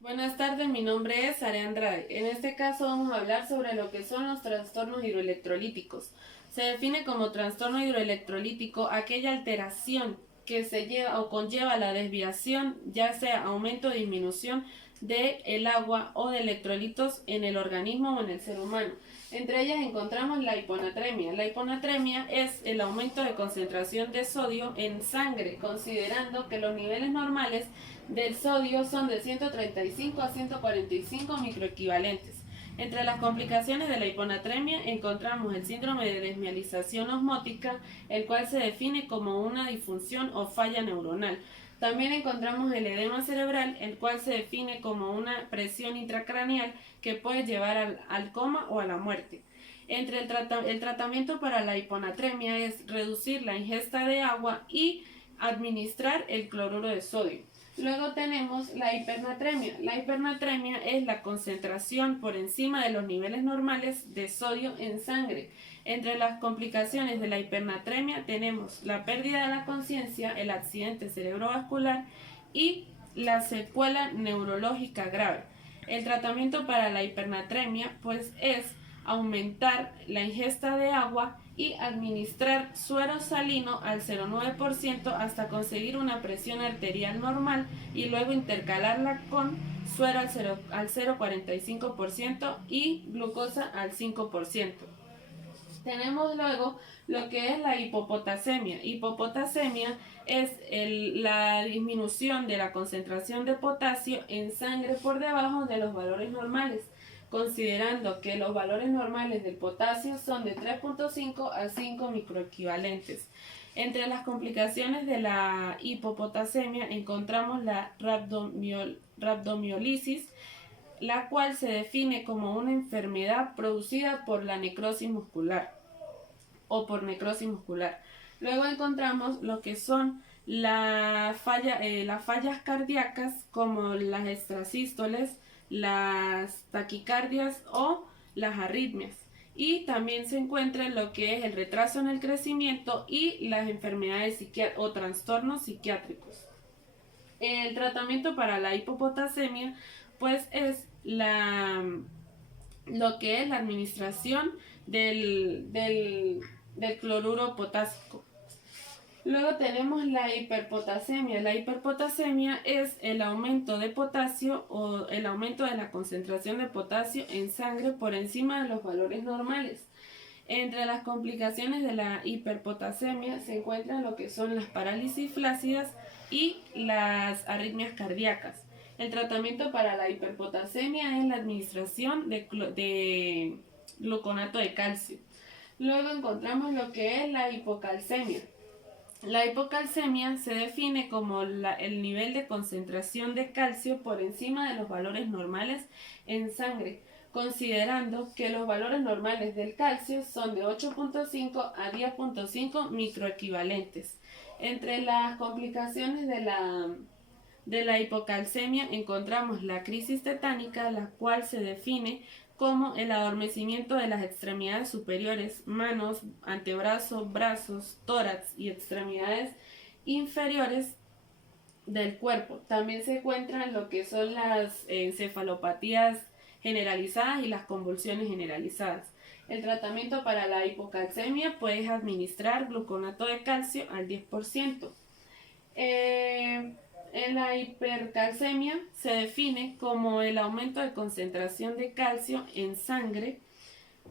Buenas tardes, mi nombre es Sara Andrade. En este caso vamos a hablar sobre lo que son los trastornos hidroelectrolíticos. Se define como trastorno hidroelectrolítico aquella alteración que se lleva o conlleva la desviación, ya sea aumento o disminución de el agua o de electrolitos en el organismo o en el ser humano. Entre ellas encontramos la hiponatremia. La hiponatremia es el aumento de concentración de sodio en sangre, considerando que los niveles normales del sodio son de 135 a 145 microequivalentes. Entre las complicaciones de la hiponatremia encontramos el síndrome de desmielización osmótica, el cual se define como una disfunción o falla neuronal. También encontramos el edema cerebral, el cual se define como una presión intracraneal que puede llevar al coma o a la muerte. El tratamiento para la hiponatremia es reducir la ingesta de agua y administrar el cloruro de sodio. Luego tenemos la hipernatremia. La hipernatremia es la concentración por encima de los niveles normales de sodio en sangre. Entre las complicaciones de la hipernatremia tenemos la pérdida de la conciencia, el accidente cerebrovascular y la secuela neurológica grave. El tratamiento para la hipernatremia pues es aumentar la ingesta de agua y administrar suero salino al 0,9% hasta conseguir una presión arterial normal y luego intercalarla con suero al 0,45% y glucosa al 5%. Tenemos luego lo que es la hipopotasemia. Hipopotasemia es la disminución de la concentración de potasio en sangre por debajo de los valores normales, considerando que los valores normales del potasio son de 3,5 a 5 microequivalentes. Entre las complicaciones de la hipopotasemia encontramos la rhabdomiólisis, la cual se define como una enfermedad producida por la necrosis muscular o por necrosis muscular. Luego encontramos lo que son las fallas cardíacas como las extrasístoles, las taquicardias o las arritmias. Y también se encuentra lo que es el retraso en el crecimiento y las enfermedades o trastornos psiquiátricos. El tratamiento para la hipopotasemia pues es lo que es la administración del cloruro potásico. Luego tenemos la hiperpotasemia. La hiperpotasemia es el aumento de potasio o el aumento de la concentración de potasio en sangre por encima de los valores normales. Entre las complicaciones de la hiperpotasemia se encuentran lo que son las parálisis flácidas y las arritmias cardíacas. El tratamiento para la hiperpotasemia es la administración de gluconato de calcio. Luego encontramos lo que es la hipocalcemia. La hipocalcemia se define como el nivel de concentración de calcio por encima de los valores normales en sangre, considerando que los valores normales del calcio son de 8,5 a 10,5 microequivalentes. Entre las complicaciones de la hipocalcemia encontramos la crisis tetánica, la cual se define como el adormecimiento de las extremidades superiores, manos, antebrazos, brazos, tórax y extremidades inferiores del cuerpo. También se encuentran lo que son las encefalopatías generalizadas y las convulsiones generalizadas. El tratamiento para la hipocalcemia puede administrar gluconato de calcio al 10%. En la hipercalcemia se define como el aumento de concentración de calcio en sangre,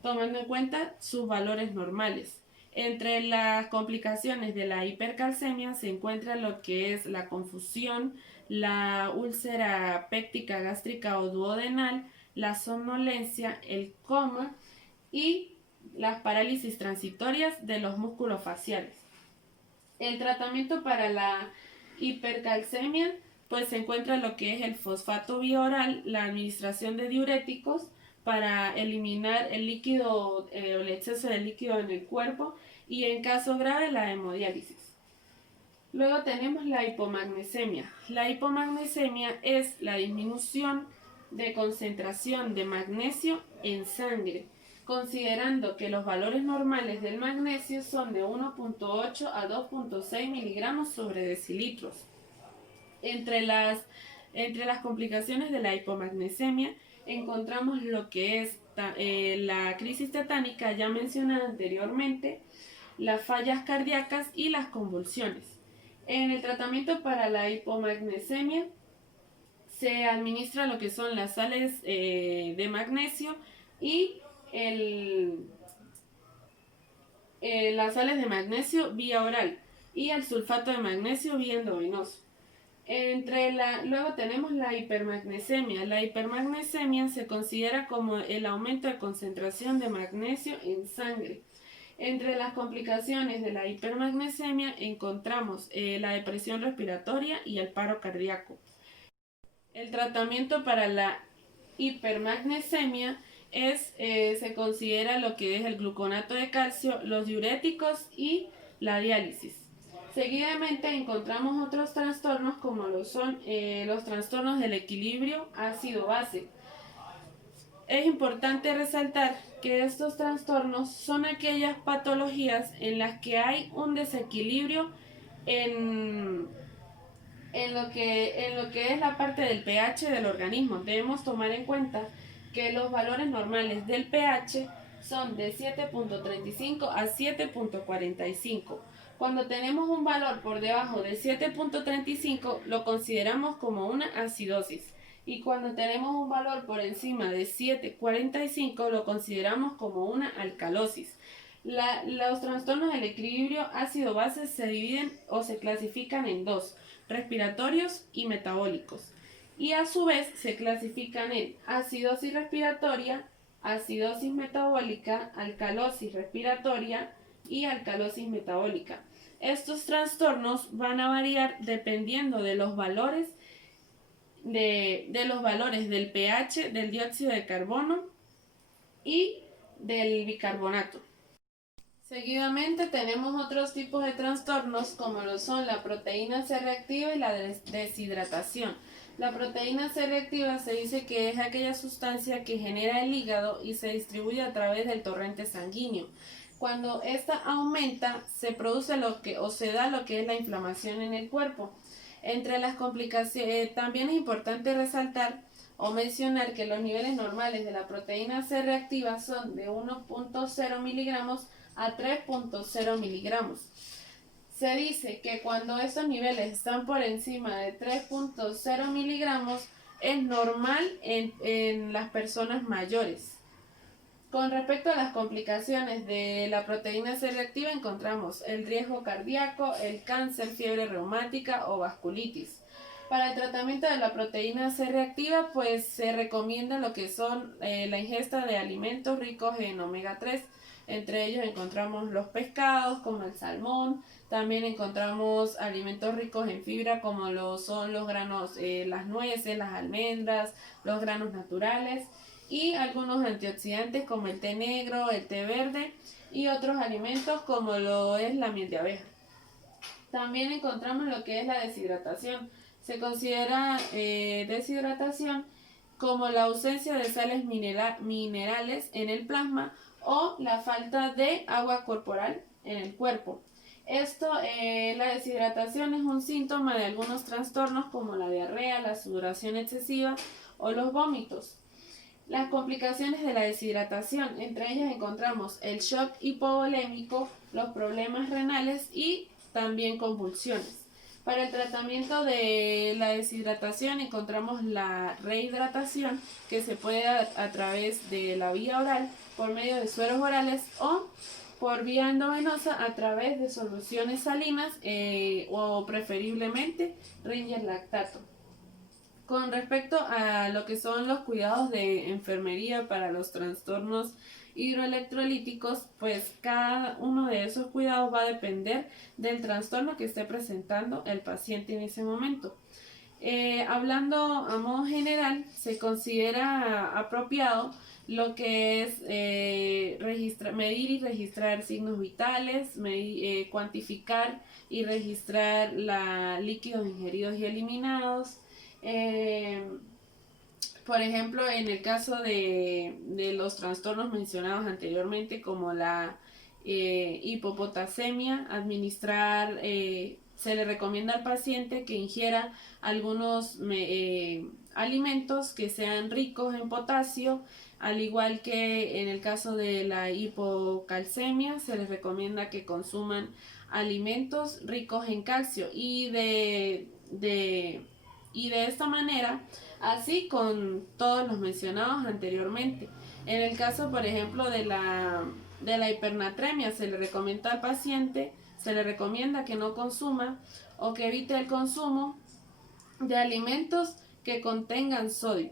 tomando en cuenta sus valores normales. Entre las complicaciones de la hipercalcemia se encuentra lo que es la confusión, la úlcera péptica gástrica o duodenal, la somnolencia, el coma y las parálisis transitorias de los músculos faciales. El tratamiento para la hipercalcemia pues se encuentra lo que es el fosfato bioral, la administración de diuréticos para eliminar el líquido, el exceso de líquido en el cuerpo y en caso grave la hemodiálisis. Luego tenemos la hipomagnesemia. La hipomagnesemia es la disminución de concentración de magnesio en sangre, considerando que los valores normales del magnesio son de 1,8 a 2,6 miligramos sobre decilitros. Entre las Entre las complicaciones de la hipomagnesemia encontramos lo que es la crisis tetánica ya mencionada anteriormente, las fallas cardíacas y las convulsiones. En el tratamiento para la hipomagnesemia se administra lo que son las sales de magnesio y las sales de magnesio vía oral y el sulfato de magnesio vía endovenoso. Luego tenemos la hipermagnesemia. La hipermagnesemia se considera como el aumento de concentración de magnesio en sangre. Entre las complicaciones de la hipermagnesemia encontramos la depresión respiratoria y el paro cardíaco. El tratamiento para la hipermagnesemia se considera lo que es el gluconato de calcio, los diuréticos y la diálisis. Seguidamente encontramos otros trastornos como lo son los trastornos del equilibrio ácido-base. Es importante resaltar que estos trastornos son aquellas patologías en las que hay un desequilibrio en lo que es la parte del pH del organismo. Debemos tomar en cuenta que los valores normales del pH son de 7.35 a 7.45. Cuando tenemos un valor por debajo de 7.35 lo consideramos como una acidosis. Y cuando tenemos un valor por encima de 7.45 lo consideramos como una alcalosis. Los trastornos del equilibrio ácido-base se dividen o se clasifican en dos: respiratorios y metabólicos. Y a su vez se clasifican en acidosis respiratoria, acidosis metabólica, alcalosis respiratoria y alcalosis metabólica. Estos trastornos van a variar dependiendo de los valores del pH, del dióxido de carbono y del bicarbonato. Seguidamente tenemos otros tipos de trastornos como lo son la proteína C reactiva y la deshidratación. La proteína C reactiva se dice que es aquella sustancia que genera el hígado y se distribuye a través del torrente sanguíneo. Cuando esta aumenta, se produce se da lo que es la inflamación en el cuerpo. Entre las complicaciones, también es importante resaltar o mencionar que los niveles normales de la proteína C reactiva son de 1.0 miligramos a 3.0 miligramos. Se dice que cuando estos niveles están por encima de 3.0 miligramos es normal en las personas mayores. Con respecto a las complicaciones de la proteína C reactiva encontramos el riesgo cardíaco, el cáncer, fiebre reumática o vasculitis. Para el tratamiento de la proteína C reactiva, pues se recomienda lo que son la ingesta de alimentos ricos en omega 3. Entre ellos encontramos los pescados como el salmón, también encontramos alimentos ricos en fibra como lo son los granos, las nueces, las almendras, los granos naturales y algunos antioxidantes como el té negro, el té verde y otros alimentos como lo es la miel de abeja. También encontramos lo que es la deshidratación. Se considera deshidratación como la ausencia de sales minerales en el plasma o la falta de agua corporal en el cuerpo. La deshidratación es un síntoma de algunos trastornos como la diarrea, la sudoración excesiva o los vómitos. Las complicaciones de la deshidratación, entre ellas encontramos el shock hipovolémico, los problemas renales y también convulsiones. Para el tratamiento de la deshidratación encontramos la rehidratación, que se puede dar a través de la vía oral por medio de sueros orales o por vía endovenosa a través de soluciones salinas o preferiblemente Ringer lactato. Con respecto a lo que son los cuidados de enfermería para los trastornos hidroelectrolíticos, pues cada uno de esos cuidados va a depender del trastorno que esté presentando el paciente en ese momento. Hablando a modo general, se considera apropiado lo que es medir y registrar signos vitales, cuantificar y registrar líquidos ingeridos y eliminados. Por ejemplo, en el caso de los trastornos mencionados anteriormente como la hipopotasemia, administrar se le recomienda al paciente que ingiera algunos alimentos que sean ricos en potasio, al igual que en el caso de la hipocalcemia, se les recomienda que consuman alimentos ricos en calcio y de esta manera, así con todos los mencionados anteriormente. En el caso, por ejemplo, de la hipernatremia, se le recomienda que no consuma o que evite el consumo de alimentos que contengan sodio.